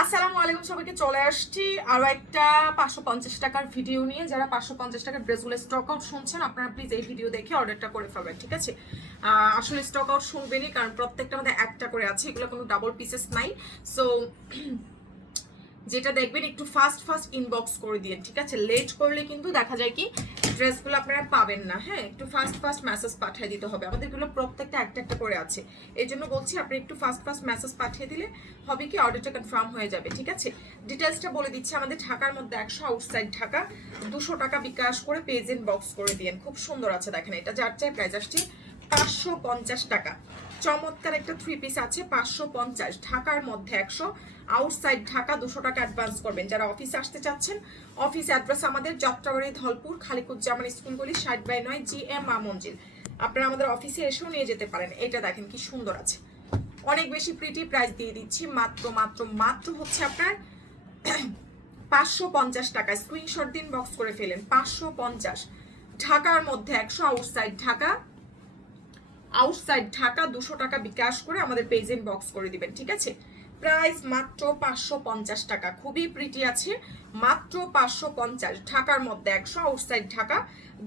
আসসালামু আলাইকুম, সবাইকে চলে আসছি আরও একটা পাঁচশো পঞ্চাশ টাকার ভিডিও নিয়ে। যারা পাঁচশো পঞ্চাশ টাকার ড্রেসগুলো স্টক আউট শুনছেন, আপনারা প্লিজ এই ভিডিও দেখে অর্ডারটা করে ফেলবেন, ঠিক আছে? আসলে স্টক আউট শুনবেনই, কারণ প্রত্যেকটা আমাদের একটা করে আছে, এগুলো কোনো ডাবল পিসেস নাই। সো যেটা দেখবেন একটু ফাস্ট ফাস্ট ইনবক্স করে দিন ঠিক আছে? লেট করলে কিন্তু দেখা যায় কি ড্রেসগুলো আপনারা পাবেন না হ্যাঁ? একটু ফাস্ট ফাস্ট মেসেজ পাঠিয়ে দিতে হবে। আমাদেরগুলো প্রত্যেকটা একটা একটা করে আছে। এই জন্য বলছি, আপনি একটু ফাস্ট ফাস্ট মেসেজ পাঠিয়ে দিলে হবে কি অর্ডারটা কনফার্ম হয়ে যাবে, ঠিক আছে? ডিটেলসটা বলে দিচ্ছি, আমাদের ঢাকার মধ্যে একশো আউটসাইড ঢাকা, দুশো টাকা বিকাশ করে পেজ বক্স করে দিয়েন। খুব সুন্দর আছে, দেখেন, এটা যার চাই প্রাইস আসছে পাঁচশো পঞ্চাশ টাকা। চমৎকার একটা থ্রি পিস আছে, পাঁচশো পঞ্চাশ। ঢাকার মধ্যে একশো আউটসাইড ঢাকা দুশো টাকা অ্যাডভান্স করবেন। যারা অফিসে আসতে চাচ্ছেন অফিস অ্যাড্রেস আমাদের যাত্রাবাড়ি, ধলপুর, খালিকুজ্জামান স্কুলগুলি ষাট বাই নয়, জি এম মা মঞ্জিল আপনারা আমাদের অফিসে এসেও নিয়ে যেতে পারেন। এটা দেখেন কি সুন্দর আছে। অনেক বেশি প্রিটি প্রাইস দিয়ে দিচ্ছি। মাত্র মাত্র মাত্র হচ্ছে আপনার পাঁচশো পঞ্চাশ টাকা। স্ক্রিনশট দিন বক্স করে ফেলেন। পাঁচশো পঞ্চাশ। ঢাকার মধ্যে একশো আউটসাইড ঢাকা আউটসাইড ঢাকা দুশো টাকা বিকাশ করে আমাদের পেজ ইন বক্স করে দিবেন, ঠিক আছে? প্রাইস মাত্র পাঁচশো পঞ্চাশ টাকা। খুবই প্রিটি আছে। মাত্র পাঁচশো পঞ্চাশ। ঢাকার মধ্যে একশো আউটসাইড ঢাকা।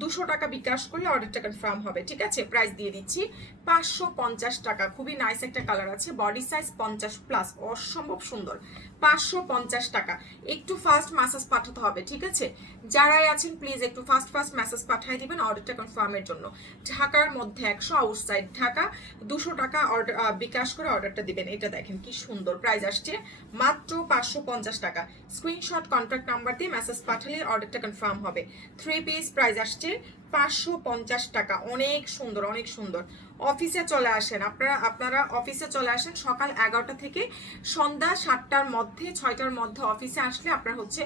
দুশো টাকা বিকাশ করলে অর্ডারটা কনফার্ম হবে। ঠিক আছে? প্রাইস দিয়ে দিচ্ছি। পাঁচশো পঞ্চাশ টাকা। খুবই নাইস একটা কালার আছে। বডি সাইজ পঞ্চাশ প্লাস অসম্ভব সুন্দর। পাঁচশো পঞ্চাশ টাকা। একটু ফাস্ট মেসেজ পাঠাতে হবে, ঠিক আছে? যারাই আছেন প্লিজ একটু ফাস্ট ফাস্ট মেসেজ পাঠিয়ে দিবেন অর্ডারটা কনফার্মের জন্য। ঢাকার মধ্যে একশো আউটসাইড ঢাকা, দুশো টাকা অর্ডার বিকাশ করে অর্ডারটা দিবেন। এটা দেখেন কি সুন্দর প্রাইস আসছে। মাত্র পাঁচশো পঞ্চাশ টাকা। স্ক্রিনশট কন্ট্যাক্ট নাম্বার দিয়ে মেসেজ পাঠালে অর্ডারটা কনফার্ম হবে। থ্রি পিস প্রাইস আসছে। পাঁচশো পঞ্চাশ টাকা। অনেক সুন্দর অনেক সুন্দর। অফিসে চলে আসেন। আপনারা আপনারা অফিসে চলে আসেন সকাল এগারোটা থেকে সন্ধ্যা সাতটার মধ্যে, ছয়টার মধ্যে অফিসে আসলে আপনারা হচ্ছে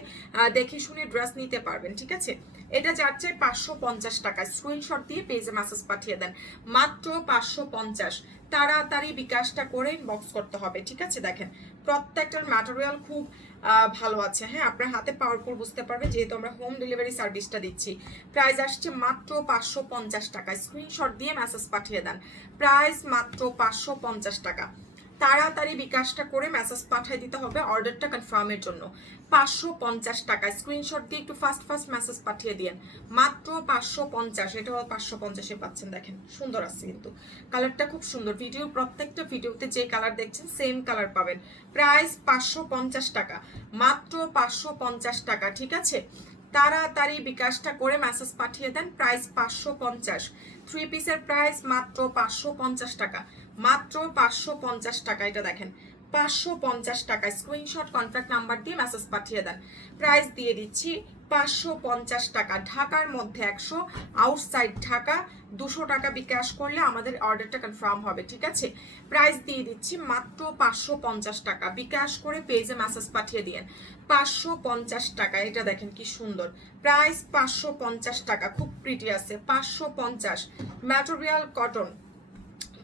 দেখে শুনে ড্রেস নিতে পারবেন, ঠিক আছে? এটা যার চাই পাঁচশো পঞ্চাশ টাকা স্ক্রিনশট দিয়ে পেজে মেসেজ পাঠিয়ে দেন। মাত্র পাঁচশো পঞ্চাশ। তাড়াতাড়ি বিকাশটা করে ইনবক্স করতে হবে, ঠিক আছে? দেখেন, প্রত্যেকটার ম্যাটেরিয়াল খুব ভালো আছে। হ্যাঁ আপনার হাতে পাওয়ার পর বুঝতে পারবে, যেহেতু আমরা হোম ডেলিভারি সার্ভিসটা দিচ্ছি। প্রাইস আসছে মাত্র পাঁচশো পঞ্চাশ টাকা। স্ক্রিনশট দিয়ে মেসেজ পাঠিয়ে দেন। প্রাইস মাত্র পাঁচশো পঞ্চাশ টাকা। তাড়াতাড়ি বিকাশটা করে মেসেজ পাঠিয়ে দিতে হবে অর্ডারটা কনফার্মের জন্য। পাঁচশো পঞ্চাশ টাকা। স্ক্রিনশট দিয়ে একটু ফাস্ট ফাস্ট মেসেজ পাঠিয়ে দিন মাত্র পাঁচশো পঞ্চাশ, এটা পাঁচশো পঞ্চাশে পাচ্ছেন, দেখেন, সুন্দর আছে কিন্তু। কালারটা খুব সুন্দর। ভিডিও প্রত্যেকটা ভিডিওতে যে কালার দেখছেন সেম কালার পাবেন। প্রাইস পাঁচশো পঞ্চাশ টাকা। মাত্র পাঁচশো পঞ্চাশ টাকা, ঠিক আছে? তাড়াতাড়ি বিকাশটা করে মেসেজ পাঠিয়ে দেন প্রাইস পাঁচশো পঞ্চাশ। থ্রি পিসের প্রাইস মাত্র পাঁচশো পঞ্চাশ টাকা। মাত্র পাঁচশো পঞ্চাশ টাকা, এটা দেখেন। পাঁচশো পঞ্চাশ টাকা। স্ক্রিনশট কন্ট্যাক্ট নাম্বার দিয়ে মেসেজ পাঠিয়ে দেন। প্রাইস দিয়ে দিচ্ছি পাঁচশো পঞ্চাশ টাকা। ঢাকার মধ্যে একশো আউটসাইড ঢাকা দুশো টাকা বিকাশ করলে আমাদের অর্ডারটা কনফার্ম হবে, ঠিক আছে? প্রাইস দিয়ে দিচ্ছি মাত্র পাঁচশো পঞ্চাশ টাকা। বিকাশ করে পেজে মেসেজ পাঠিয়ে দিয়েন। পাঁচশো পঞ্চাশ টাকা, এটা দেখেন কি সুন্দর। প্রাইস পাঁচশো পঞ্চাশ টাকা, খুব প্রিটি আছে। পাঁচশো পঞ্চাশ। ম্যাটেরিয়াল কটন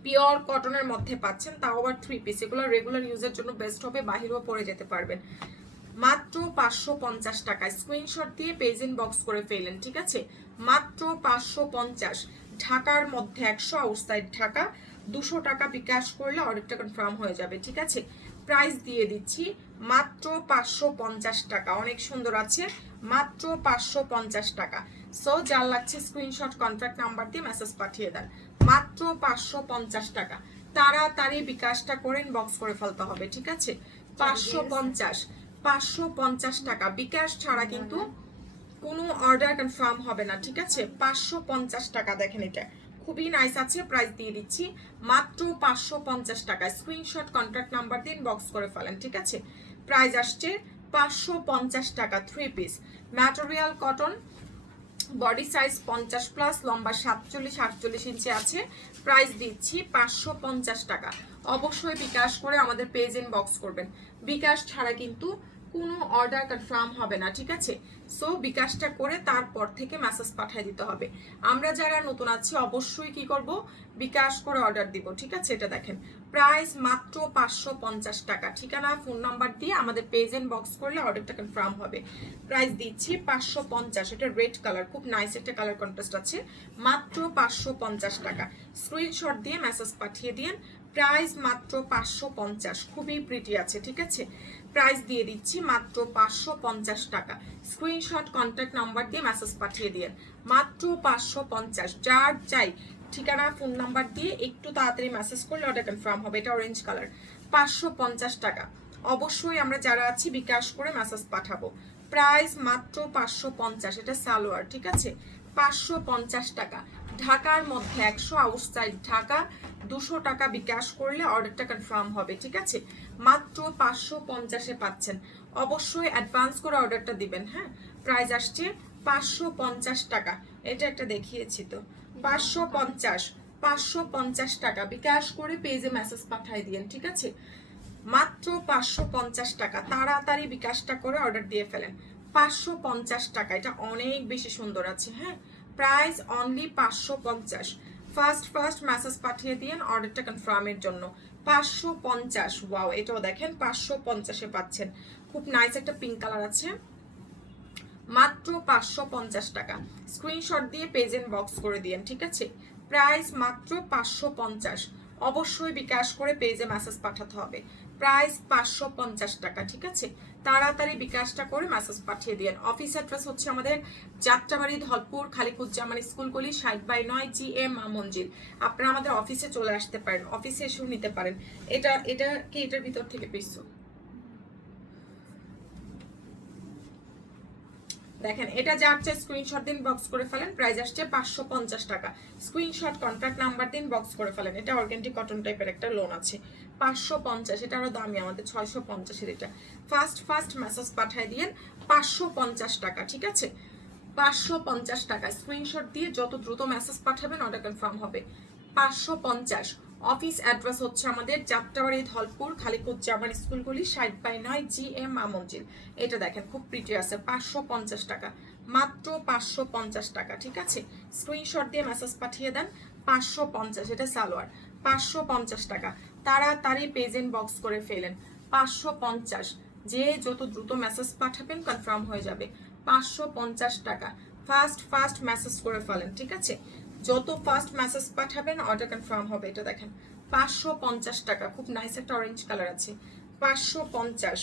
পিওর কটনের মধ্যে পাচ্ছেন, তাও আবার থ্রি পিস এগুলো রেগুলার ইউজের জন্য বেস্ট হবে বাহিরেও পরে যেতে পারবেন। মাত্র পাঁচশো পঞ্চাশ টাকা স্ক্রিনশট দিয়ে পেজ বক্স করে ফেলেন ঠিক আছে? মাত্র পাঁচশো পঞ্চাশ। ঢাকার মধ্যে একশো আউটসাইড ঢাকা। দুশো টাকা বিকাশ করলে অর্ডারটা কনফার্ম হয়ে যাবে, ঠিক আছে? প্রাইস দিয়ে দিচ্ছি, মাত্র পাঁচশো পঞ্চাশ টাকা। অনেক সুন্দর আছে, মাত্র পাঁচশো পঞ্চাশ টাকা। সো যার লাগছে স্ক্রিনশট কন্ট্যাক্ট নাম্বার দিয়ে মেসেজ পাঠিয়ে দেন। মাত্র পাঁচশো পঞ্চাশ টাকা। তাড়াতাড়ি বিকাশটা করে বক্স করে ফেলতে হবে, ঠিক আছে? পাঁচশো পঞ্চাশ পাঁচশো পঞ্চাশ টাকা। বিকাশ ছাড়া কিন্তু কোনো অর্ডার কনফার্ম হবে না, ঠিক আছে? পাঁচশো পঞ্চাশ টাকা দেখেন এটা। খুবই নাইস আছে প্রাইস দিয়ে দিচ্ছি। মাত্র পাঁচশো পঞ্চাশ টাকা স্ক্রিনশট কন্ট্যাক্ট নাম্বার দিন বক্স করে ফেলেন, ঠিক আছে? প্রাইস আসছে পাঁচশো পঞ্চাশ টাকা three piece material cotton body size পঞ্চাশ প্লাস, লম্বা সাতচল্লিশ, আটচল্লিশ ইঞ্চি আছে। প্রাইস দিচ্ছি পাঁচশো পঞ্চাশ টাকা। অবশ্যই বিকাশ করে আমাদের পেজ ইন বক্স করবেন। বিকাশ ছাড়া কিন্তু কোনো অর্ডার কনফার্ম হবে না, ঠিক আছে? সো বিকাশটা করে তারপর থেকে মেসেজ পাঠিয়ে দিতে হবে। আমরা যারা নতুন আছি, অবশ্যই কি করব? বিকাশ করে অর্ডার দিব, ঠিক আছে? এটা দেখেন। প্রাইস মাত্র পাঁচশো পঞ্চাশ টাকা। ঠিকানা ফোন নাম্বার দিয়ে আমাদের পেজ এন্ড বক্স করলে অর্ডারটা কনফার্ম হবে। প্রাইস দিচ্ছি পাঁচশো পঞ্চাশ, এটা রেড কালার খুব নাইস একটা কালার কন্ট্রাস্ট আছে। মাত্র পাঁচশো পঞ্চাশ টাকা। স্ক্রিনশট দিয়ে মেসেজ পাঠিয়ে দিন। প্রাইস মাত্র পাঁচশো পঞ্চাশ, খুবই প্রিটি আছে, ঠিক আছে? প্রাইস দিয়ে দিচ্ছি মাত্র পাঁচশো পঞ্চাশ টাকা। স্ক্রিনশট কন্ট্যাক্ট নাম্বার দিয়ে মেসেজ পাঠিয়ে দিন। মাত্র পাঁচশো পঞ্চাশ, যার চাই ঠিকানা ফোন নাম্বার দিয়ে একটু তাড়াতাড়ি মেসেজ করলে অর্ডার কনফার্ম হবে। এটা অরেঞ্জ কালার পাঁচশো পঞ্চাশ টাকা। অবশ্যই আমরা যারা আছি, বিকাশ করে মেসেজ পাঠাবো। প্রাইস মাত্র পাঁচশো পঞ্চাশ। এটা সালোয়ার, ঠিক আছে? পাঁচশো পঞ্চাশ টাকা। ঢাকার মধ্যে একশো আউটসাইড ঢাকা। দুশো টাকা বিকাশ করলে অর্ডারটা কনফার্ম হবে, ঠিক আছে? মাত্র পাঁচশো পঞ্চাশে পাচ্ছেন। অবশ্যই অ্যাডভান্স করে অর্ডারটা দিবেন হ্যাঁ? প্রাইস আসছে পাঁচশো পঞ্চাশ টাকা। এটা একটা দেখিয়েছি তো। পাঁচশো পঞ্চাশ পাঁচশো পঞ্চাশ টাকা। বিকাশ করে পেজে মেসেজ পাঠিয়ে দিয়েন, ঠিক আছে? মাত্র পাঁচশো পঞ্চাশ টাকা। তাড়াতাড়ি বিকাশটা করে অর্ডার দিয়ে ফেলেন। পাঁচশো পঞ্চাশ টাকা, এটা অনেক বেশি সুন্দর আছে হ্যাঁ? প্রাইস অনলি পাঁচশো পঞ্চাশ। ফার্স্ট ফার্স্ট মেসেজ পাঠিয়ে দিয়েন অর্ডারটা কনফার্মের জন্য। পাঁচশো পঞ্চাশ ওয়াও এটাও দেখেন, পাঁচশো পঞ্চাশে পাচ্ছেন। খুব নাইস একটা পিঙ্ক কালার আছে। মাত্র পাঁচশো পঞ্চাশ টাকা। স্ক্রিনশট দিয়ে পেজ এন্ড বক্স করে দিয়েন, ঠিক আছে? প্রাইস মাত্র পাঁচশো পঞ্চাশ। অবশ্যই বিকাশ করে পেজে মেসেজ পাঠাতে হবে। প্রাইস পাঁচশো পঞ্চাশ টাকা, ঠিক আছে? তাড়াতাড়ি বিকাশটা করে মেসেজ পাঠিয়ে দিন অফিস অ্যাড্রেস হচ্ছে আমাদের যাত্রাবাড়ি, ধলপুর, খালিকুজ্জামান স্কুলগুলি ষাট বাই নয় জি এম মঞ্জিল আপনারা আমাদের অফিসে চলে আসতে পারেন। অফিসে এসেও নিতে পারেন। এটা এটা কি এটার ভিতর থেকে পিসু দেখেন, এটা যার চাই স্ক্রিনশট দিন বক্স করে ফেলেন প্রাইস আসছে পাঁচশো পঞ্চাশ টাকা। স্ক্রিনশট কন্ট্রাক্ট নাম্বার দিন বক্স করে ফেলেন। এটা অর্গেন্টি কটন টাইপের একটা লোন আছে। পাঁচশো পঞ্চাশ, এটা আরও দামি, আমাদের ছয়শো পঞ্চাশের এটা। ফার্স্ট ফার্স্ট মেসেজ পাঠায় দিয়েন, পাঁচশো পঞ্চাশ টাকা, ঠিক আছে? পাঁচশো পঞ্চাশ টাকা। স্ক্রিনশট দিয়ে যত দ্রুত মেসেজ পাঠাবেন অর্ডার কনফার্ম হবে। পাঁচশো পঞ্চাশ। অফিস অ্যাড্রেস হচ্ছে আমাদের যাত্রাবাড়ি ধলপুর খালিকুজ্জামান স্কুলগুলি ষাট বাই নয়, জি এম মঞ্জিল এটা দেখেন, খুব প্রিটি আছে, পাঁচশো পঞ্চাশ টাকা। মাত্র পাঁচশো পঞ্চাশ টাকা, ঠিক আছে? স্ক্রিনশট দিয়ে মেসেজ পাঠিয়ে দেন, পাঁচশো পঞ্চাশ, এটা সালোয়ার। পাঁচশো পঞ্চাশ টাকা। তাড়াতাড়ি পেজেন্ট বক্স করে ফেলেন। পাঁচশো পঞ্চাশ। যে যত দ্রুত মেসেজ পাঠাবেন কনফার্ম হয়ে যাবে। পাঁচশো পঞ্চাশ টাকা। ফার্স্ট ফার্স্ট মেসেজ করে ফেলেন, ঠিক আছে? যত ফার্স্ট মেসেজ পাঠাবেন অর্ডার কনফার্ম হবে। এটা দেখেন, পাঁচশো পঞ্চাশ টাকা। খুব নাইস একটা অরেঞ্জ কালার আছে। পাঁচশো পঞ্চাশ।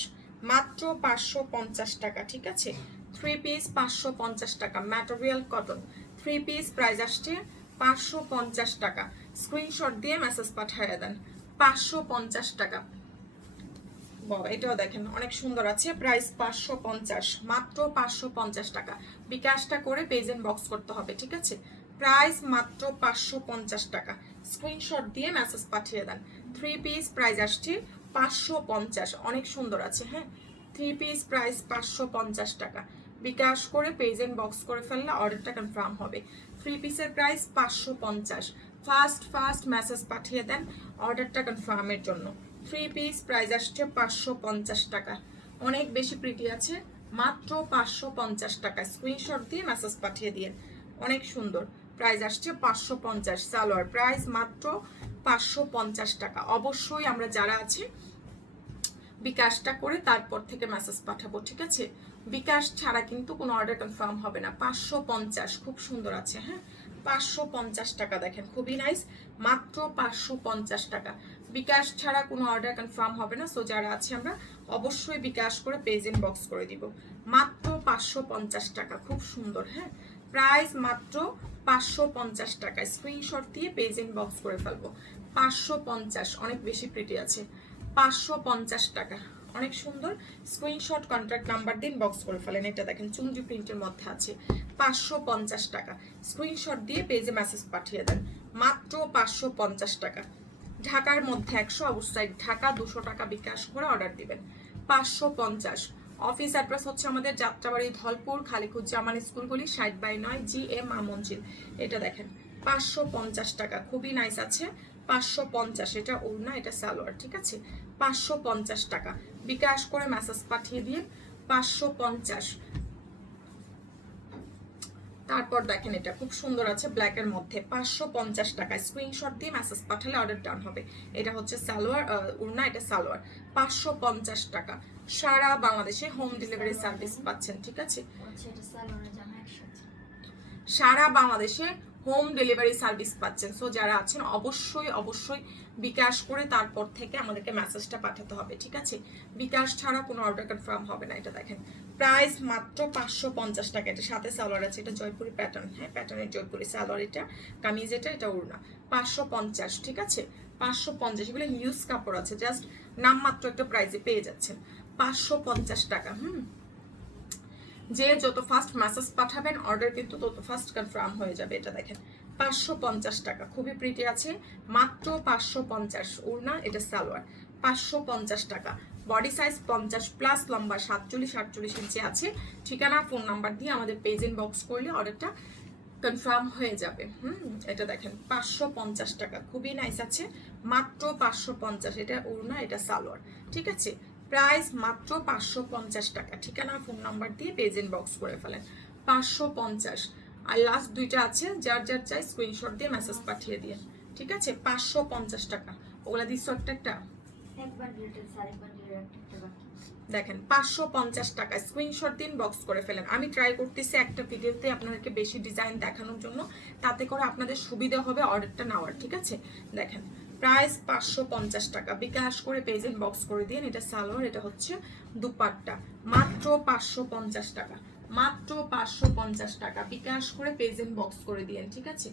মাত্র পাঁচশো পঞ্চাশ টাকা, ঠিক আছে? থ্রি পিস পাঁচশো পঞ্চাশ টাকা। Material cotton three piece price আসছে পাঁচশো পঞ্চাশ টাকা। স্ক্রিনশট দিয়ে মেসেজ পাঠিয়ে দেন। পাঁচশো পঞ্চাশ টাকা। এটাও দেখেন, অনেক সুন্দর আছে। প্রাইস পাঁচশো পঞ্চাশ। মাত্র পাঁচশো পঞ্চাশ টাকা। বিকাশটা করে পেজ এন্ড বক্স করতে হবে, ঠিক আছে? প্রাইস মাত্র পাঁচশো পঞ্চাশ টাকা। স্ক্রিনশট দিয়ে মেসেজ পাঠিয়ে দেন। থ্রি পিস প্রাইস আসছে পাঁচশো পঞ্চাশ। অনেক সুন্দর আছে হ্যাঁ? থ্রি পিস প্রাইস পাঁচশো পঞ্চাশ টাকা। বিকাশ করে পেজ এন্ড বক্স করে ফেললে অর্ডারটা কনফার্ম হবে। থ্রি পিসের প্রাইস পাঁচশো পঞ্চাশ। ফার্স্ট ফার্স্ট মেসেজ পাঠিয়ে দেন অর্ডারটা কনফার্মের জন্য। থ্রি পিস প্রাইস আসছে পাঁচশো পঞ্চাশ টাকা। অনেক বেশি প্রিটি আছে, মাত্র পাঁচশো পঞ্চাশ টাকা। স্ক্রিনশট দিয়ে মেসেজ পাঠিয়ে দিয়ে অনেক সুন্দর। প্রাইস আসছে পাঁচশো পঞ্চাশ সালোয়ার প্রাইস মাত্র পাঁচশো পঞ্চাশ টাকা। অবশ্যই আমরা যারা আছি, বিকাশটা করে তারপর থেকে মেসেজ পাঠাবো, ঠিক আছে? বিকাশ ছাড়া কিন্তু কোনো অর্ডার কনফার্ম হবে না। পাঁচশো পঞ্চাশ, খুব সুন্দর আছে হ্যাঁ? পাঁচশো পঞ্চাশ টাকা দেখেন, খুবই নাইস মাত্র পাঁচশো পঞ্চাশ টাকা। বিকাশ ছাড়া কোনো অর্ডার কনফার্ম হবে না সো যারা আছে আমরা, অবশ্যই বিকাশ করে পেজ বক্স করে দিব। মাত্র পাঁচশো পঞ্চাশ টাকা, খুব সুন্দর হ্যাঁ? প্রাইস মাত্র পাঁচশো পঞ্চাশ টাকা স্ক্রিনশট দিয়ে পেজ বক্স করে ফেলব। পাঁচশো পঞ্চাশ, অনেক বেশি প্রিটি আছে। পাঁচশো পঞ্চাশ টাকা। অনেক সুন্দর স্ক্রিনশট কন্ট্যাক্ট নাম্বার দিন বক্স করে ফেলেন। এটা দেখেন চুনরি প্রিন্টের মধ্যে আছে। পাঁচশো পঞ্চাশ টাকা। স্ক্রিনশট দিয়ে পেজে মেসেজ পাঠিয়ে দেন। মাত্র পাঁচশো পঞ্চাশ টাকা। ঢাকার মধ্যে একশো অবস্থায় ঢাকা দুশো টাকা বিকাশ করে অর্ডার দিবেন। পাঁচশো পঞ্চাশ। অফিস অ্যাড্রেস হচ্ছে আমাদের যাত্রাবাড়ি ধলপুর, খালিকুজ্জামান স্কুলগুলি, ষাট বাই নয়, জি এম আমঞ্জিল এটা দেখেন, পাঁচশো পঞ্চাশ টাকা, খুবই নাইস আছে। পাঁচশো পঞ্চাশ, এটা ওড়না এটা সালোয়ার, ঠিক আছে? পাঁচশো পঞ্চাশ টাকা। বিকাশ করে মেসেজ পাঠিয়ে দিন পাঁচশো পঞ্চাশ। তারপর দেখেন এটা খুব সুন্দর আছে ব্ল্যাকের মধ্যে। পাঁচশো পঞ্চাশ টাকা স্ক্রিনশট দিয়ে মেসেজ পাঠালে অর্ডার ডান হবে। এটা হচ্ছে সালোয়ার উড়না এটা সালোয়ার। পাঁচশো পঞ্চাশ টাকা। সারা বাংলাদেশে হোম ডেলিভারি সার্ভিস পাচ্ছেন ঠিক আছে? একসাথে। সারা বাংলাদেশে হোম ডেলিভারি সার্ভিস পাচ্ছেন। সো যারা আছেন, অবশ্যই অবশ্যই বিকাশ করে তারপর থেকে আমাদেরকে মেসেজটা পাঠাতে হবে, ঠিক আছে? বিকাশ ছাড়া কোনো অর্ডার কনফার্ম হবে না, এটা দেখেন। প্রাইস মাত্র পাঁচশো পঞ্চাশ টাকা, এটা সাথে সালোয়ার আছে, এটা জয়পুরি প্যাটার্ন হ্যাঁ প্যাটার্নের জয়পুরি সালোয়ার এটা, কামিজ এটা এটা উড়না পাঁচশো পঞ্চাশ, ঠিক আছে? পাঁচশো পঞ্চাশ, এগুলো নিউজ কাপড় আছে জাস্ট নামমাত্র একটা প্রাইসে পেয়ে যাচ্ছেন। পাঁচশো পঞ্চাশ টাকা, হুম? যে যত ফাস্ট মেসেজ পাঠাবেন অর্ডার কিন্তু তত ফাস্ট কনফার্ম হয়ে যাবে। এটা দেখেন, পাঁচশো পঞ্চাশ টাকা। খুবই প্রিটি আছে। মাত্র পাঁচশো পঞ্চাশ উড়না এটা সালোয়ার। পাঁচশো পঞ্চাশ টাকা। বডি সাইজ পঞ্চাশ প্লাস লম্বা সাতচল্লিশ, আটচল্লিশ ইঞ্চি আছে। ঠিকানা ফোন নাম্বার দিয়ে আমাদের পেজ বক্স করলে অর্ডারটা কনফার্ম হয়ে যাবে। হুম, এটা দেখেন, পাঁচশো পঞ্চাশ টাকা। খুবই নাইস আছে। মাত্র পাঁচশো পঞ্চাশ, এটা উড়না এটা সালোয়ার। ঠিক আছে? প্রাইস মাত্র পাঁচশো পঞ্চাশ টাকা। ঠিকানা ফোন নাম্বার দিয়ে পেজ বক্স করে ফেলেন। পাঁচশো পঞ্চাশ। আর লাস্ট দুইটা আছে যার যার চাই স্ক্রিনশট দিয়ে মেসেজ পাঠিয়ে দিয়ে ঠিক আছে? পাঁচশো পঞ্চাশ টাকা। ওগুলা দিচ্ছ একটা একটা? দেখেন পাঁচশো পঞ্চাশ টাকা। স্ক্রিনশট দিন বক্স করে ফেলেন। আমি ট্রাই করতেছি একটা ভিডিওতে আপনাদেরকে বেশি ডিজাইন দেখানোর জন্য। তাতে করে আপনাদের সুবিধা হবে অর্ডারটা নেওয়ার। ঠিক আছে? দেখেন প্রাইস পাঁচশো পঞ্চাশ টাকা। বিকাশ করে পেজেন্ট বক্স করে দিন। এটা সালোয়ার এটা হচ্ছে দুপাট্টা। মাত্র পাঁচশো পঞ্চাশ টাকা। মাত্র পাঁচশো পঞ্চাশ টাকা। বিকাশ করে পেজেন্ট বক্স করে দিন ঠিক আছে?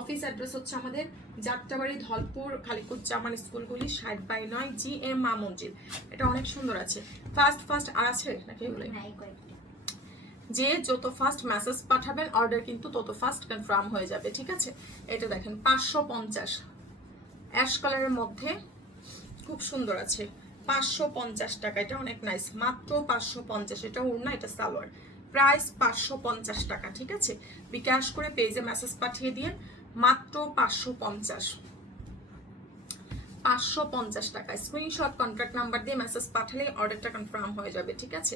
অফিস অ্যাড্রেস হচ্ছে আমাদের যাত্রাবাড়ি ধলপুর খালিকুজ্জামান স্কুলগুলি ষাট বাই নয় জি এম মা মঞ্জিল এটা অনেক সুন্দর আছে। ফার্স্ট ফার্স্ট আর আছে নাকি এগুলো যে যত ফার্স্ট মেসেজ পাঠাবেন অর্ডার কিন্তু তত ফার্স্ট কনফার্ম হয়ে যাবে ঠিক আছে? এটা দেখেন পাঁচশো পঞ্চাশ। অ্যাশ কালারের মধ্যে খুব সুন্দর আছে। পাঁচশো পঞ্চাশ টাকা, এটা অনেক নাইস মাত্র পাঁচশো পঞ্চাশ, এটা উড়না এটা সালোয়ার। প্রাইস পাঁচশো পঞ্চাশ টাকা, ঠিক আছে? বিকাশ করে পেজে মেসেজ পাঠিয়ে দিয়ে মাত্র পাঁচশো পঞ্চাশ। পাঁচশো পঞ্চাশ টাকা। স্ক্রিনশট কন্ট্রাক্ট নাম্বার দিয়ে মেসেজ পাঠালেই অর্ডারটা কনফার্ম হয়ে যাবে, ঠিক আছে?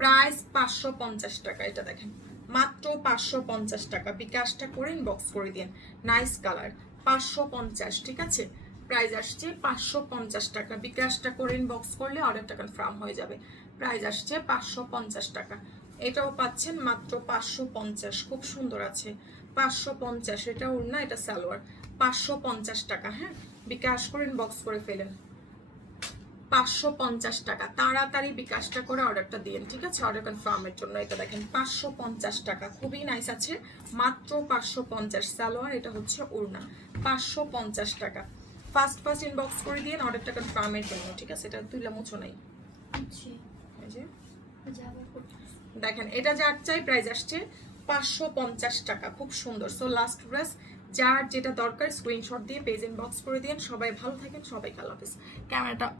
প্রাইস পাঁচশো পঞ্চাশ টাকা, এটা দেখেন। মাত্র পাঁচশো পঞ্চাশ টাকা। বিকাশটা করে ইনবক্স করে দিন। নাইস কালার পাঁচশো পঞ্চাশ, ঠিক আছে? প্রাইস আসছে পাঁচশো পঞ্চাশ টাকা। বিকাশটা করে ইনবক্স করলে অর্ডারটা কনফার্ম হয়ে যাবে। প্রাইস আসছে পাঁচশো পঞ্চাশ টাকা। এটাও পাচ্ছেন মাত্র পাঁচশো পঞ্চাশ। খুব সুন্দর আছে। পাঁচশো পঞ্চাশ, এটা ওড়না এটা সালোয়ার। পাঁচশো পঞ্চাশ টাকা হ্যাঁ? বিকাশ করে ইনবক্স করে ফেলেন। পাঁচশো পঞ্চাশ টাকা। তাড়াতাড়ি বিকাশটা করে অর্ডারটা দিন, ঠিক আছে? অর্ডার কনফার্মের জন্য। এটা দেখেন, পাঁচশো পঞ্চাশ টাকা। খুবই নাইস আছে। মাত্র পাঁচশো পঞ্চাশ। সালোয়ার, এটা হচ্ছে ওড়না। পাঁচশো পঞ্চাশ টাকা। ফার্স্ট ফার্স্ট ইনবক্স করে দিন টাকার ফার্মের জন্য ঠিক আছে? এটা তুইলা মুছো নাই। আচ্ছা। যাবে দেখেন এটা যার চাই প্রাইস আসছে পাঁচশো পঞ্চাশ টাকা খুব সুন্দর। সো লাস্ট ড্রেস যার যেটা দরকার স্ক্রিনশট দিয়ে পেজ ইনবক্স করে দিন সবাই ভালো থাকেন সবাই আল্লাহ হাফিজ। ক্যামেরাটা